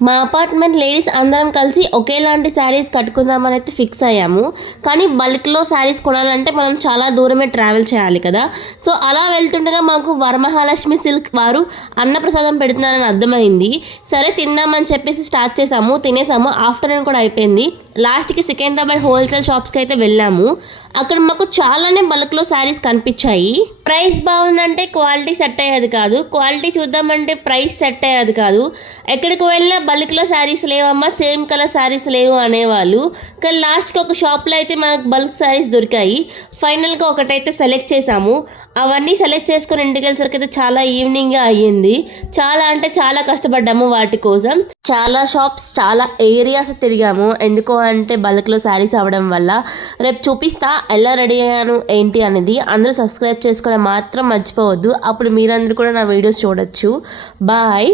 మా apartment ladies అందరం కలిసి ఒకేలాంటి శారీస్ కట్టుకుందామని అయితే ఫిక్స్ అయ్యాము. కానీ బల్క్లో శారీస్ కొనాలంటే మనం చాలా దూరమే ట్రావెల్ చేయాలి కదా. సో అలా వెళ్తుండగా మాకు వరమహాలక్ష్మి సిల్క్ వారు అన్నప్రసాదం పెడుతున్నారని అర్థమైంది. సరే తిందామని చెప్పేసి స్టార్ట్ చేసాము, తినేసాము. ఆఫ్టర్నూన్ కూడా అయిపోయింది. లాస్ట్కి సికింద్రాబాద్ హోల్సేల్ షాప్స్కి అయితే వెళ్ళాము. అక్కడ మాకు చాలానే బల్క్లో శారీస్ కనిపించాయి. ప్రైస్ బాగుందంటే క్వాలిటీ సెట్ అయ్యేది కాదు, క్వాలిటీ చూద్దామంటే ప్రైస్ సెట్ అయ్యేది కాదు. ఎక్కడికి వెళ్ళినా బల్క్లో శారీస్ లేవమ్మా, సేమ్ కలర్ శారీస్ లేవు అనేవాళ్ళు. కానీ లాస్ట్కి ఒక షాప్లో అయితే మనకు బల్క్ శారీస్ దొరికాయి. ఫైనల్గా ఒకటైతే సెలెక్ట్ చేసాము. అవన్నీ సెలెక్ట్ చేసుకొని ఇంటికి వెళ్ళేసరికి అయితే చాలా ఈవినింగ్గా అయ్యింది. చాలా అంటే చాలా కష్టపడ్డాము వాటి కోసం. చాలా షాప్స్, చాలా ఏరియాస్ తిరిగాము. ఎందుకో అంటే బల్క్లో శారీస్ అవ్వడం వల్ల. రేపు చూపిస్తా ఎలా రెడీ అయ్యాను ఏంటి అనేది. అందరూ సబ్స్క్రైబ్ చేసుకోవడం మాత్రం మర్చిపోవద్దు. అప్పుడు మీరందరూ కూడా నా వీడియోస్ చూడొచ్చు. బాయ్.